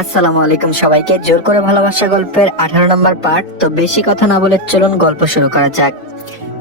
আসসালামু আলাইকুম সবাইকে। জোর করে ভালোবাসা গল্পের 18 নম্বর পার্ট। তো বেশি কথা না বলে চলুন গল্প শুরু করা যাক।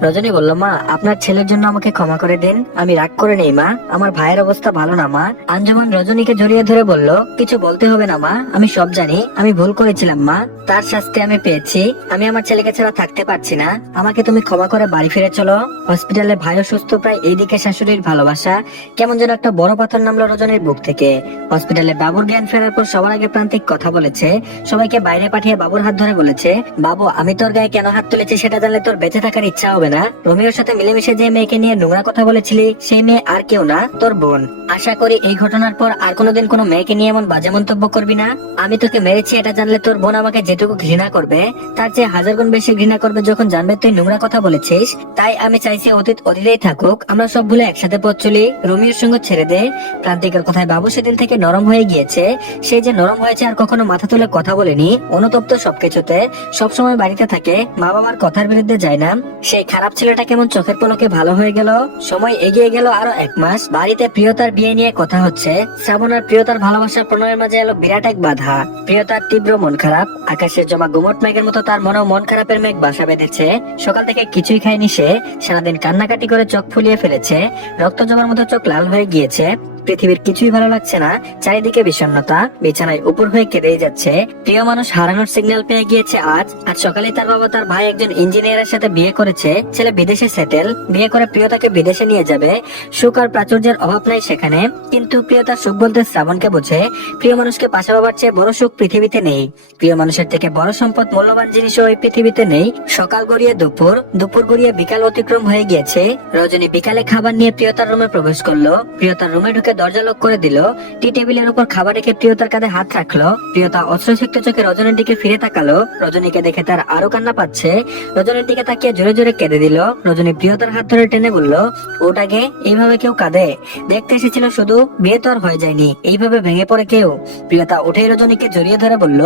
রজনী বলল, মা আপনার ছেলের জন্য আমাকে ক্ষমা করে দিন, আমি রাগ করে নেই মা, আমার ভাইয়ের অবস্থা ভালো না মা। আঞ্জুমান রজনীকে জড়িয়ে ধরে বলল, কিছু বলতে হবে না মা, আমি সব জানি, আমি ভুল করেছিলাম মা, তার শাস্তি আমি পেয়েছি, আমি আমার ছেলেকে ছাড়া থাকতে পারছি না, আমাকে তুমি ক্ষমা করে বাড়ি ফিরে চলো। হসপিটালে ভাই অসুস্থ, প্রায় এইদিকে শাশুড়ির ভালোবাসা, কেমন যেন একটা বড় পাথর নামলো রজনীর বুক থেকে। হসপিটালে বাবুর জ্ঞান ফেরার পর সবার আগে প্রান্তিক কথা বলেছে, সবাইকে বাইরে পাঠিয়ে বাবুর হাত ধরে বলেছে, বাবু আমি তোর গায়ে কেন হাত তুলেছি সেটা জানলে তোর বেঁচে থাকার ইচ্ছা হবে না। রোমিওর সাথে মিলেমিশে যে মেয়েকে নিয়ে নোংরা কথা বলেছিলি সেই মেয়ে আর কেউ না, তোর বোন। আশা করি এই ঘটনার পর আর কোনোদিন কোনো মেয়েকে নিয়ে এমন বাজে মন্তব্য করবি না। আমি তোকে মেরেছি এটা জানলে তোর বোন আমাকে যেটুকু ঘৃণা করবে তার চেয়ে 1000 গুণ বেশি ঘৃণা করবে যখন জানবে তুই নোংরা কথা বলেছিস। তাই আমি চাইছি অতীত অতীতেই থাকুক, আমরা সব ভুলে একসাথে পথ চলি, রোমিওর সঙ্গে ছেড়ে দে। প্রান্তিকের কথায় বাবু সেদিন থেকে নরম হয়ে গিয়েছে। সে যে নরম হয়েছে আর কখনো মাথা তুলে কথা বলেনি, অনুতপ্ত সবকিছুতে, সবসময় বাড়িতে থাকে, মা বাবার কথার বিরুদ্ধে যায় না। সেই খারাপ ছেলেটা কেমন চোখের পলকে ভালো হয়ে গেল। সময় এগিয়ে গেল আরো 1 মাস। বাড়িতে প্রিয়তার বিয়ে নিয়ে কথা হচ্ছে। শ্রাবণ আর প্রিয়তার ভালোবাসার প্রণয়ের মাঝে এলো বিরাট এক বাধা। প্রিয়তার তীব্র মন খারাপ, আকাশের জমা গুমট মেঘের মতো তার মনেও মন খারাপের মেঘ বাসা বেঁধেছে। সকাল থেকে কিছুই খায়নি সে, সারাদিন কান্নাকাটি করে চোখ ফুলিয়ে ফেলেছে, রক্ত জমার মতো চোখ লাল হয়ে গিয়েছে। পৃথিবীর কিছুই ভালো লাগছে না, চারিদিকে বিষণ্ণতা, বিছানায় উপর হয়ে কেঁদেই যাচ্ছে। প্রিয় মানুষ হারানোর সিগন্যাল পেয়ে গিয়েছে আজ। আজ সকালে তার বাবা তার ভাই একজন ইঞ্জিনিয়ারের সাথে বিয়ে করেছে, ছেলে বিদেশে সেটেল, বিয়ে করে প্রিয়তাকে বিদেশে নিয়ে যাবে। সুখ আর প্রাচুর্যের অভাব নাই সেখানে, কিন্তু প্রিয়তার সুখ বলতে শ্রাবণকে বোঝে। প্রিয় মানুষকে পাশে পাবার চেয়ে বড় সুখ পৃথিবীতে নেই, প্রিয় মানুষের থেকে বড় সম্পদ মূল্যবান জিনিসও ওই পৃথিবীতে নেই। সকাল গড়িয়ে দুপুর, দুপুর গড়িয়ে বিকাল অতিক্রম হয়ে গিয়েছে। রজনী বিকালে খাবার নিয়ে প্রিয়তার রুমে প্রবেশ করলো। প্রিয়তার রুমে ঢুকে দরজা লক করে দিল। টি টেবিলের উপর খাবার রেখে প্রিয়তার কাঁধে হাত রাখলো। প্রিয়তা অশ্রুসিক্ত চোখে রজনীর দিকে ফিরে তাকালো। রজনীকে দেখে তার আরো কান্না পাচ্ছে। রজনীর দিকে তাকিয়ে জোরে জোরে কেঁদে দিল। রজনী প্রিয়তার হাত ধরে টেনে বলল, ওটাকে এইভাবে কেউ কাঁদে? দেখতে এসেছিল শুধু, বিয়ে তো আর হয়ে যায়নি, এইভাবে ভেঙে পড়ে কেউ? প্রিয়তা উঠে রজনীকে জড়িয়ে ধরে বলল,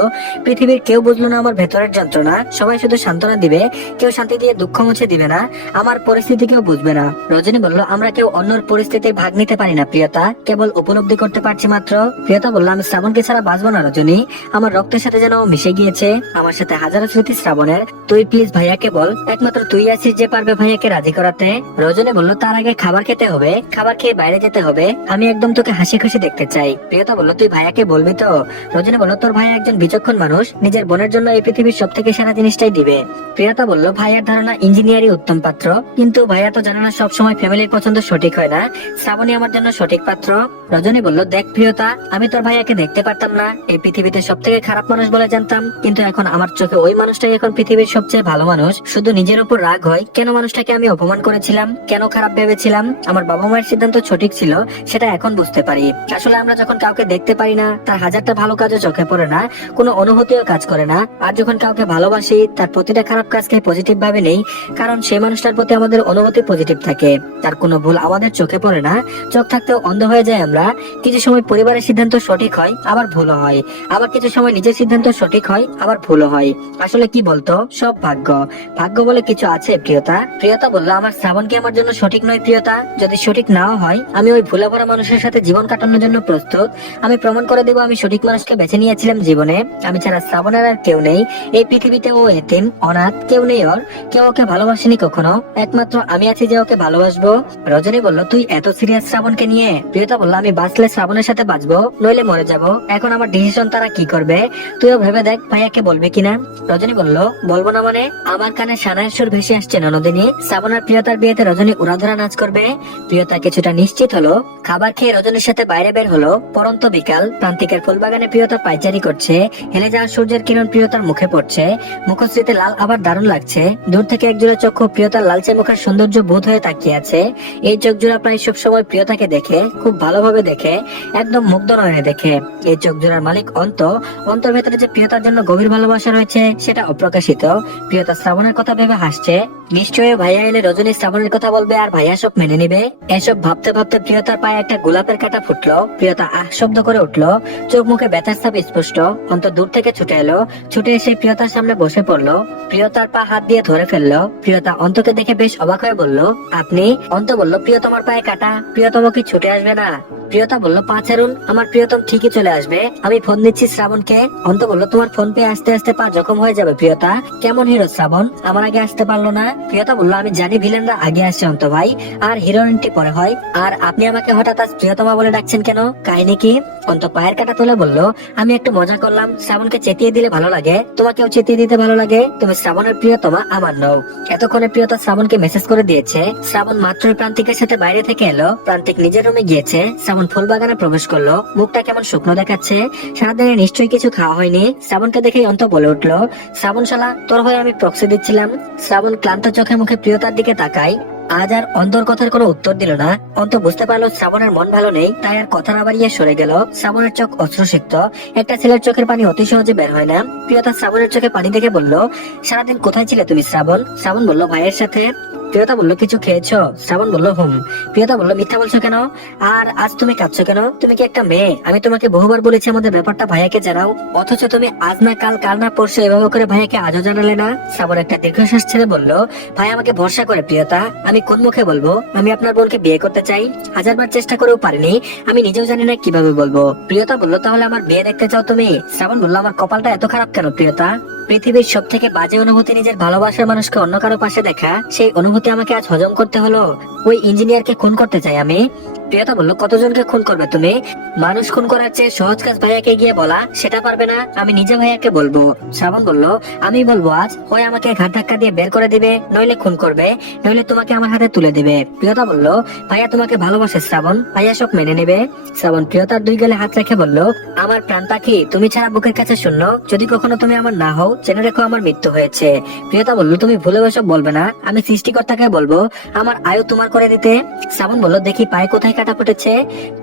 পৃথিবীর কেউ বুঝলো না আমার ভেতরের যন্ত্রণা, সবাই শুধু সান্ত্বনা দিবে, কেউ শান্তি দিয়ে দুঃখ মুছে দিবে না, আমার পরিস্থিতি কেউ বুঝবে না। রজনী বলল, আমরা কেউ অন্যর পরিস্থিতি ভাগ নিতে পারি না প্রিয়তা, কেবল উপলব্ধি করতে পারছি মাত্র। প্রিয়তা বলল, আমি শ্রাবণকে ছাড়া বাঁচবো না রজনী, আমার রক্তের সাথে যেন মিশে গিয়েছে, আমার সাথে হাজারো স্মৃতি শ্রাবণের। তুই প্লিজ ভাইয়াকে বল, একমাত্র তুই আছিস যে পারবে ভাইয়াকে রাজি করাতে। রজনী বলল, তার আগে খাবার খেতে হবে, খাবার খেয়ে বাইরে যেতে হবে, আমি একদম তোকে হাসি খুশি দেখতে চাই। প্রিয়তা বলল, তুই ভাইয়াকে বলবি তো? রজনী বলল, তোর ভাইয়া একজন বিচক্ষণ মানুষ, নিজের বোনের জন্য এই পৃথিবীর সব থেকে সেরা জিনিসটাই দিবে। প্রিয়তা বলল, ভাইয়ার ধারণা ইঞ্জিনিয়ারই উত্তম পাত্র, কিন্তু ভাইয়া তো জানে না সবসময় ফ্যামিলির পছন্দ সঠিক হয় না, শ্রাবণী আমার জন্য সঠিক পাত্র। রজনী বলল, দেখ প্রিয়তা, আমি তোর ভাইয়াকে দেখতে পারতাম না, এই পৃথিবীতে সব থেকে খারাপ মানুষ বলে জানতাম, কিন্তু এখন আমার চোখে ওই মানুষটাই এখন পৃথিবীর সবচেয়ে ভালো মানুষ। শুধু নিজের উপর রাগ হয়, কেন মানুষটাকে আমি অপমান করেছিলাম, কেন খারাপ ভেবেছিলাম, আমার বাবা মায়ের সিদ্ধান্ত সঠিক ছিল সেটা এখন বুঝতে পারি। আসলে আমরা যখন কাউকে দেখতে পারি না, তার হাজারটা ভালো কাজও চোখে পড়ে না, কোনো অনুভূতিও কাজ করে না। আর যখন কাউকে ভালোবাসি, তার প্রতিটা খারাপ কাজকে পজিটিভ ভাবে নেই, কারণ সেই মানুষটার প্রতি আমাদের অনুভূতি পজিটিভ থাকে, তার কোনো ভুল আমাদের চোখে পড়ে না, চোখ থাকতেও অন্ধ হয়ে যায় আমরা। কিছু সময় পরিবারের সিদ্ধান্ত সঠিক হয়, আবার ভুলও হয়, আবার কিছু সময় নিজের সিদ্ধান্ত সঠিক হয়, আবার ভুলও হয়। আসলে কি বলতো, সব ভাগ্য, ভাগ্য বলে কিছু আছে প্রিয়তা। প্রিয়তা বলল, আমার শ্রাবণ কি আমার জন্য সঠিক নয় প্রিয়তা? যদি সঠিক নাও হয়, আমি ওই ভুলে ভরা মানুষের সাথে জীবন কাটানোর জন্য প্রস্তুত, আমি প্রমাণ করে দেবো আমি সঠিক মানুষকে বেছে নিয়েছিলাম জীবনে। আমি ছাড়া শ্রাবণের আর কেউ নেই এই পৃথিবীতে, ও এতিম অনাথ, কেউ নেই ওর, কেউ ওকে ভালোবাসেনি কখনো, একমাত্র আমি আছি যে ওকে ভালোবাসবো। রজনী বলল, তুই এত সিরিয়াস শ্রাবণকে নিয়ে? প্রিয়তা বলল, আমি বাঁচলে শ্রাবণের সাথে বাঁচবো, নইলে মরে যাব, এখন আমার ডিসিশন তারা কি করবে, তুইও ভেবে দেখ ভাইয়াকে বলবি কিনা। রজনী বলল, বলবো না মানে? আমার কানে সানায়ের সুর ভেসে আসছে ননদিনী, শ্রাবণ আর প্রিয়তার বিয়েতে রজনী উড়াধরা নাচ করবে। প্রিয়তা কিছুটা নিশ্চিত হলো। খাবার খেয়ে রজনীর সাথে বাইরে বের হলো। পরন্ত বিকাল, প্রান্তিকের ফুলবাগানে প্রিয়তা পায়চারি করছে, হেলে যাওয়া সূর্যের কিরণ প্রিয়তার মুখে পড়ছে, মুখশ্রীতে লাল আবার দারুণ লাগছে। দূর থেকে একজোড়া চক্ষু প্রিয়তার লালচে মুখের সৌন্দর্য বোধ হয়ে তাকিয়ে আছে। এই চোখ জোড়া প্রায় সব সময় প্রিয়তাকে দেখে, খুব ভালোভাবে দেখে, একদম মুগ্ধ নয়নে দেখে। এই চোখ জোড়ার মালিক অন্ত, অন্তর ভেতরে যে প্রিয়তার জন্য গভীর ভালোবাসা রয়েছে সেটা অপ্রকাশিত। প্রিয়তা শ্রাবণের কথা ভেবে হাসছে, নিশ্চয়ই ভাইয়া এলে রজনী শ্রাবণের কথা বলবে আর ভাইয়া সব মেনে নিবে। এসব ভাবতে ভাবতে প্রিয়তার পায়ে একটা গোলাপের কাঁটা ফুটলো। প্রিয়তা আহ শব্দ করে উঠলো, চোখ মুখে ব্যথার ছাপ স্পষ্ট। অন্ত দূর থেকে ছুটে এলো, ছুটে এসে প্রিয়তার সামনে বসে পড়লো। প্রিয়তার পা হাত দিয়ে ধরে ফেললো। প্রিয়তা অন্তকে দেখে বেশ অবাক হয়ে বলল, আপনি? অন্ত বলল, প্রিয়তমার পায়ে কাটা, প্রিয়তম কি ছুটে আসবে না? প্রিয়তা বলল, পা ছাড়ুন, আমার প্রিয়তম ঠিকই চলে আসবে, আমি ফোন দিচ্ছি শ্রাবণকে। অন্ত বলল, তোমার ফোন পেয়ে আসতে আসতে পা জখম হয়ে যাবে প্রিয়তা। কেমন হিরো শ্রাবণ, আমার আগে আসতে পারলো না? প্রিয়তা বলল, আমি জানি ভিলেনরা আগে আসছে অন্ত ভাই, আর হিরোইনটি পরে হয়, আর আপনি আমাকে হঠাৎ আজ প্রিয়তমা বলে ডাকছেন কেন? কাহিনী কি? অন্ত পায়ের কাটা তুলে বলল, আমি একটু মজা করলাম, শ্রাবণকে চেতিয়ে দিলে ভালো লাগে, তোমাকেও চেতিয়ে দিতে ভালো লাগে, তুমি শ্রাবণের প্রিয়তমা, আমার নও। এতক্ষণে প্রিয়তা শ্রাবণকে মেসেজ করে দিয়েছে। শ্রাবণ মাত্রই প্রান্তিকের সাথে বাইরে থেকে এলো, প্রান্তিক নিজের রুমে গিয়েছে। শ্রাবণ ফুল বাগানে প্রবেশ করলো, মুখটা কেমন শুকনো দেখাচ্ছে, সারাদিনে নিশ্চয়ই কিছু খাওয়া হয়নি। শ্রাবণকে দেখেই অন্ত বলে উঠলো, শ্রাবণ শালা, তোর হয়ে আমি প্রক্সি দিচ্ছিলাম। শ্রাবণ ক্লান্ত চোখে মুখে প্রিয়তার দিকে তাকায়। আজ আর অন্তর কথার কোনো উত্তর দিল না। অন্ত বুঝতে পারলো শ্রাবণের মন ভালো নেই, তাই আর কথা না বাড়িয়ে সরে গেল। শ্রাবণের চোখ অশ্রুসিক্ত, একটা ছেলের চোখের পানি অতি সহজে বের হয় না। প্রিয়তা শ্রাবণের চোখে পানি দেখে বলল, সারাদিন কোথায় ছিলে তুমি শ্রাবণ? শ্রাবণ বলল, ভাইয়ের সাথে। প্রিয়তা বলল, কিছু খেয়েছো? শ্রাবণ বলল, হুম। প্রিয়তা বলল, মিথ্যা বলছো কেন? আর আজ তুমি কাঁদছো কেন? তুমি কি একটা মেয়ে? আমি তোমাকে বহুবার বলেছি আমাদের ব্যাপারটা ভাইয়াকে জানাও, অথচ তুমি আজ না কাল, কাল না পরশু এভাবে করে ভাইয়াকে আজও জানালে না। শ্রাবণ একটা দীর্ঘশ্বাস ছেড়ে বলল, ভাই আমাকে ভরসা করে প্রিয়তা, আমি কোন মুখে বলবো আমি আপনার বোনকে বিয়ে করতে চাই? হাজারবার চেষ্টা করেও পারিনি, আমি নিজেও জানি না কিভাবে বলবো। প্রিয়তা বলল, তাহলে আমার বিয়ে দেখতে চাও তুমি? শ্রাবণ বলল, আমার কপালটা এত খারাপ কেন প্রিয়তা? পৃথিবীর সব থেকে বাজে অনুভূতি নিজের ভালোবাসার মানুষকে অন্য কারো পাশে দেখা, সেই অনুভূতি আমাকে আজ হজম করতে হলো। ওই ইঞ্জিনিয়ারকে খুন করতে চাই আমি। প্রিয়তা বলল, কতজনকে খুন করবে তুমি? মানুষ খুন করার চেয়ে সহজ কাজ ভাইয়াকে গিয়ে বলা, সেটা পারবে না? আমি নিজে ভাইয়াকে বলবো। শ্রাবণ বলল, আমি বলবো আজ, হয় আমাকে ঘাট ধাক্কা দিয়ে বের করে দিবে, নইলে খুন করবে, নইলে তোমাকে আমার হাতে তুলে দিবে। প্রিয়তা বলল, ভাইয়া তোমাকে ভালোবাসে শ্রাবণ, ভাইয়া সব মেনে নেবে। শ্রাবণ প্রিয়তার দুই গালে হাত রেখে বলল, আমার প্রাণ পাখি, তুমি ছাড়া বুকের কাছে শূন্য, যদি কখনো তুমি আমার না হও, জেনে রেখো আমার মৃত্যু হয়েছে। প্রিয়তা বলল, তুমি ভুলে এসব বলবে না, আমি সৃষ্টিকর্তাকে বলবো আমার আয়ু তোমার করে দিতে। শ্রাবণ বলল, দেখি পায়ে কোথায় কাটা ফুটেছে।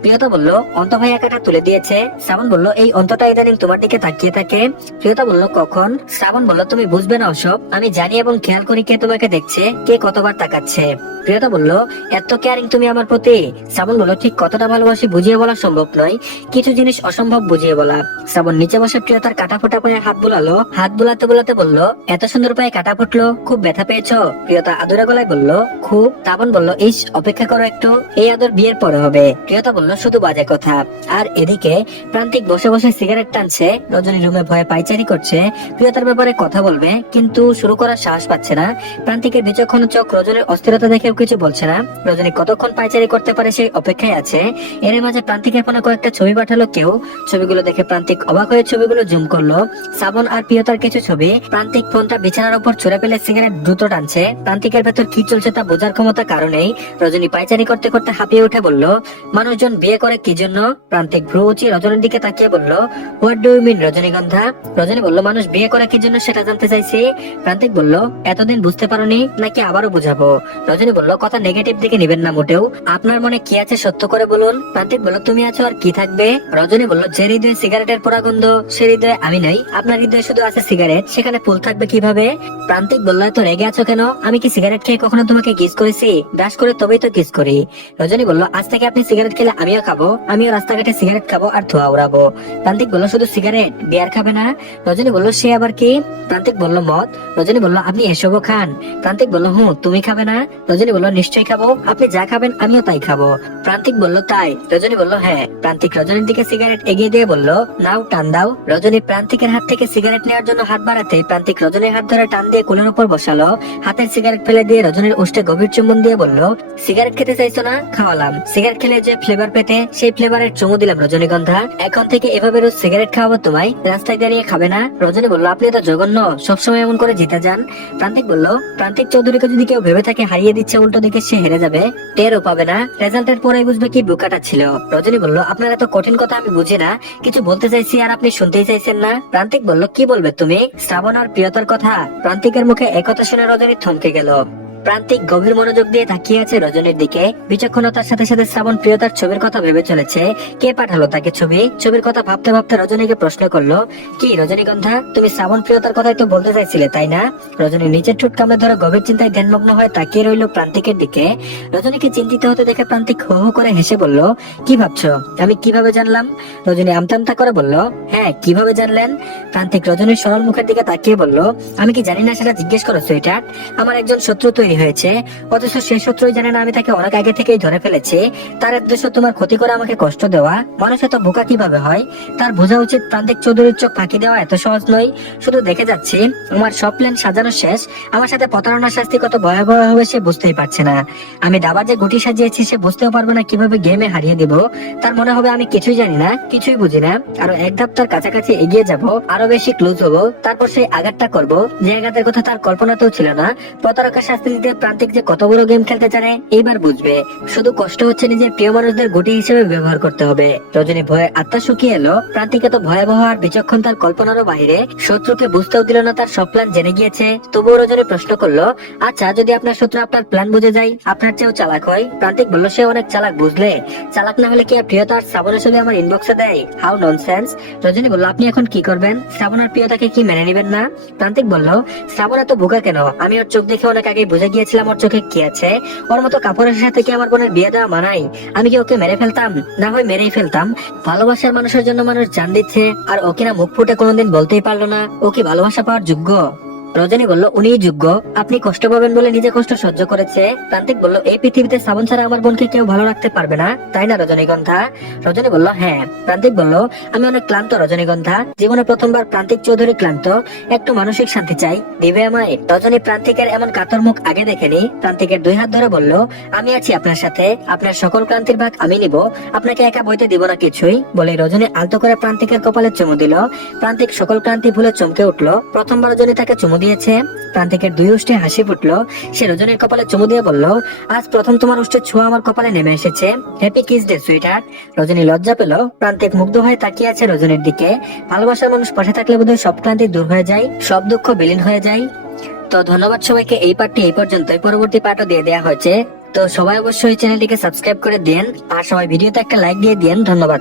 প্রিয়তা বলল, অন্ত ভাইয়া কাটা তুলে দিয়েছে। শ্রাবণ বলল, এই অন্তটা ইদানিং তোমার দিকে তাকিয়ে থাকে। প্রিয়তা বলল, কখন? শ্রাবণ বলল, তুমি বুঝবে না ওসব, আমি জানি এবং খেয়াল করি কে তোমাকে দেখছে, কে কতবার তাকাচ্ছে। প্রিয়তা বলল, এত কেয়ারিং তুমি আমার প্রতি? শ্রাবণ বলল, ঠিক কতটা ভালোবাসি বুঝিয়ে বলা সম্ভব নয়, কিছু জিনিস অসম্ভব বুঝিয়ে বলা। শ্রাবণ নিচে বসে প্রিয়তার কাটা ফোটা পায়ে হাত বুলালো, হাত বুলাতে বুলাতে বলল, এত সুন্দর পায়ে কাটা ফুটলো, খুব ব্যথা পেয়েছো? প্রিয়তা আদুরা গলায় বলল, খুব। শ্রাবণ বলল, ইস, অপেক্ষা করো একটু, এই আদর বিয়ের পরে হবে। প্রিয়তা বলল, শুধু বাজে কথা। আর এদিকে প্রান্তিক বসে বসে সিগারেট টানছে, রজনী রুমে ভয়ে পাইচারি করছে, প্রিয়তার ব্যাপারে কথা বলবে কিন্তু শুরু করার সাহস পাচ্ছে না। প্রান্তিকের বিচক্ষণ চোখ রজনীর অস্থিরতা দেখেও কিছু বলছে না। রজনী কতক্ষণ পাইচারি করতে পারে সেই অপেক্ষায় আছে। এর মাঝে প্রান্তিকের ফোনে কয়েকটা ছবি পাঠালো কেউ। ছবিগুলো দেখে প্রান্তিক অবাক হয়ে ছবিগুলো জুম করলো। শ্রাবণ আর প্রিয়তার কিছু ছবি। প্রান্তিক ফোনটা বিছানার উপর ছুঁড়ে ফেলে সিগারেট দ্রুত টানছে। প্রান্তিকের ভেতর কি চলছে তা বোঝার ক্ষমতা কারণেই রজনী পাইচারি করতে করতে হাঁপিয়ে উঠে বলল, মানুষজন বিয়ে করে কি জন্য? প্রান্তিক ভ্রু উঁচিয়ে রজনীর দিকে তাকিয়ে বলল, হোয়াট ডু ইউ মিন রজনীগন্ধা? রজনী বলল, মানুষ বিয়ে করে কি জন্য সেটা জানতে চাইছি। প্রান্তিক বলল, এতদিন বুঝতে পারোনি নাকি আবারও বুঝাবো? রজনী বলল, কথা নেগেটিভ দিকে নিবেন না মোটেও, আপনার মনে কি আছে সত্য করে বলুন। প্রান্তিক বলল, তুমি আছো আর কি থাকবে। রজনী বলল, যে হৃদয়ে সিগারেটের পরাগন্ধ সে হৃদয়ে আমি নাই, আপনার হৃদয়ে শুধু আছে সিগারেট, সেখানে ফুল থাকবে কিভাবে? প্রান্তিক বলল, এত রেগে আছো কেন? আমি কি সিগারেট খেয়ে কখনো তোমাকে কিস করেছি? ব্রাশ করে তবেই তো কিস করি। রজনী বলল, আজ থেকে আপনি সিগারেট খেলে আমিও খাবো, আমিও রাস্তাঘাটে সিগারেট খাবো আর ধোয়া উড়াবো। প্রান্তিক বলল, শুধু সিগারেট, বিয়ার খাবে না? রজনী বলল, সে আবার কি? প্রান্তিক বলল, মদ। রজনী বলল, আপনি এসবও খান? প্রান্তিক বলল, হুঁ, তুমি খাবে না? রজনী বলল, নিশ্চয়ই খাবো, আপনি যা খাবেন আমিও তাই খাবো। প্রান্তিক বলল, তাই? রজনী বলল, হ্যাঁ। প্রান্তিক রজনীর দিকে সিগারেট এগিয়ে দিয়ে বলল, নাও টান দাও। রজনী প্রান্তিকের হাত থেকে সিগারেট নেওয়ার জন্য হাত বাড়াতে প্রান্তিক রজনীর হাত ধরে টান দিয়ে কোলের উপর বসালো। হাতের সিগারেট ফেলে দিয়ে রজনীর উষ্ঠে গভীর চুম্বন দিয়ে বলল, সিগারেট খেতে চাইছো না? খাওয়ালাম। সিগারেট খেলে যে ফ্লেভার পেতে, সেই ফ্লেভারের চুমু দিলাম রজনীগন্ধা। এখন থেকে এভাবে রোজ সিগারেট খাওয়াবো তোমায়, রাস্তায় দাঁড়িয়ে খাবে না। রজনী বলল, আপনি তো জঘন্য, সবসময় এমন করে জিতে যান। প্রান্তিক বলল, প্রান্তিক চৌধুরীকে যদি কেউ ভেবে থাকে হারিয়ে দিচ্ছে, উল্টো দিকে সে হেরে যাবে, টেরও পাবে না, রেজাল্টের পরেই বুঝবে কি বোকাটা ছিল। রজনী বলল, আপনার এত কঠিন কথা আমি বুঝি না, কিছু বলতে চাইছি আর আপনি শুনতেই চাইছেন না। প্রান্তিক বলল, কি বলবে তুমি? শ্রাবণ আর প্রিয়তার কথা। প্রান্তিকের মুখে একথা শুনে রজনী থমকে গেল। প্রান্তিক গভীর মনোযোগ দিয়ে তাকিয়ে আছে রজনীর দিকে। বিচক্ষণতার সাথে সাথে শ্রাবণ প্রিয়তার ছবির কথা ভেবে চলেছে। কে পাঠালো তাকে ছবি? ছবির কথা ভাবতে ভাবতে রজনীকে প্রশ্ন করলো, কি রজনীগন্ধা, তুমি শ্রাবণ প্রিয়তার কথাই তো বলতে চাইছিলে তাই না? রজনী নিচের ঠোঁট কামড়ে ধরে গভীর চিন্তায় ধ্যানমগ্ন হয়ে তাকিয়ে রইল প্রান্তিকের দিকে। রজনীকে চিন্তিত হতে দেখে প্রান্তিক হো হো করে হেসে বলল, কি ভাবছো? আমি কিভাবে জানলাম? রজনী আমতামতা করে বলল, হ্যাঁ, কিভাবে জানলেন? প্রান্তিক রজনীর সরল মুখের দিকে তাকিয়ে বলল, আমি কি জানি না সেটা জিজ্ঞেস করো সুইটহার্ট? আমার একজন শত্রু তৈরি তৈরি হয়েছে, অথচ সে সূত্রই জানে না আমি তাকে অনেক আগে থেকেই ধরে ফেলেছি। তার উদ্দেশ্য তোমার ক্ষতি করে আমাকে কষ্ট দেওয়া। মানুষ এত বোকা কিভাবে হয়? তার বোঝা উচিত প্রান্তিক চৌধুরীর চোখ ফাঁকি দেওয়া এত সহজ নয়। শুধু দেখে যাচ্ছি আমার সব প্ল্যান সাজানো শেষ, আমার সাথে প্রতারণার শাস্তি কত ভয়াবহ হবে সে বুঝতেই পারছে না। আমি দাবার যে গুটি সাজিয়েছি সে বুঝতেও পারবে না কিভাবে গেমে হারিয়ে দিব। তার মনে হবে আমি কিছুই জানি না, কিছুই বুঝি না। আরো এক ধাপ তার কাছাকাছি এগিয়ে যাব, আরো বেশি ক্লোজ হবো, তারপর সেই আঘাতটা করব যে আঘাতের কথা তার কল্পনাতেও ছিল না। প্রতারকের শাস্তি দিতে প্রান্তিক যে কত বড় গেম খেলতে জানে এইবার বুঝবে। শুধু কষ্ট হচ্ছে নিজের প্রিয় মানুষদের গুটি হিসেবে ব্যবহার করতে হবে। রজনী ভয়ে আত্মা শুকিয়ে এলো। প্রান্তিক এত ভয়াবহ আর বিচক্ষণ তার কল্পনারও বাইরে। শত্রুকে বুঝতেও দিল না তার সব প্ল্যান জেনে গিয়েছে। তবুও রজনী প্রশ্ন করলো, আচ্ছা যদি আপনার শত্রু আপনার প্ল্যান বুঝে যায়, আপনার চেয়েও চালাক হয়? প্রান্তিক বলল, সে অনেক চালাক, বুঝলে? চালাক না হলে কি আর প্রিয়তার শ্রাবণের ছবি আমার ইনবক্সে দেয়? How nonsense. রজনী বলল, আপনি এখন কি করবেন? শ্রাবণ আর প্রিয়তাকে কি মেনে নেবেন না? প্রান্তিক বলল, শ্রাবণ এত বোকা কেন? আমি ওর চোখ দেখে অনেক আগে বুঝে গিয়েছিলাম ওর চোখে কি আছে। ওর মতো কাপড়ের সাথে কি আমার বোনের বিয়ে দেওয়া মানায়? আমি কি ওকে মেরে ফেলতাম? না হয় মেরেই ফেলতাম। ভালোবাসার মানুষের জন্য মানুষ জান দিচ্ছে, আর ও কিনা মুখ ফুটে কোনোদিন বলতেই পারলো না ও কি ভালোবাসা পাওয়ার যোগ্য। রজনী বলল, উনিই যোগ্য। আপনি কষ্ট পাবেন বলে নিজে কষ্ট সহ্য করেছে। প্রান্তিক বলল, এই পৃথিবীতে শ্রাবণ ছাড়া আমার বোনকে কেউ ভালো রাখতে পারবে না, তাই না রজনীগন্ধা? রজনী বলল, হ্যাঁ। প্রান্তিক বলল, আমি অনেক ক্লান্ত রজনীগন্ধা, জীবনে প্রথমবার প্রান্তিক চৌধুরী ক্লান্ত, একটু মানসিক শান্তি চাই, দিবে আমায়? রজনী প্রান্তিকের এমন কাতর মুখ আগে দেখেনি। প্রান্তিকের দুই হাত ধরে বলল, আমি আছি আপনার সাথে, আপনার সকল ক্লান্তির ভাগ আমি নিব, আপনাকে একা বইতে দিব না কিছুই। বলে রজনী আলতো করে প্রান্তিকের কপালে চুমু দিল। প্রান্তিক সকল ক্লান্তি ভুলে চমকে উঠলো। প্রথমবার রজনী তাকে চুমু দিয়েছে। প্রান্তিকের দুই উষ্ঠে হাসি ফুটলো। সে রজনীর কপালে চুমু দিয়ে বলল, আজ প্রথম তোমার উষ্ঠের ছোঁয়া আমার কপালে নেমে এসেছে। Happy kiss day sweetheart. Rajani লজ্জা পেল। প্রান্তিক মুগ্ধ হয়ে তাকিয়ে আছে রজনীর দিকে। ভালোবাসার মানুষ পাশে থাকলে বোধহয় সব ক্লান্তি দূর হয়ে যায়, সব দুঃখ বিলীন হয়ে যায়। তো ধন্যবাদ সবাইকে। এই পার্টটি এই পর্যন্তই, পরবর্তী পার্টও দিয়ে দেওয়া হয়েছে। তো সবাই অবশ্যই চ্যানেলটিকে সাবস্ক্রাইব করে দিন, আর সবাই ভিডিওতে একটা লাইক দিয়ে দিন। ধন্যবাদ।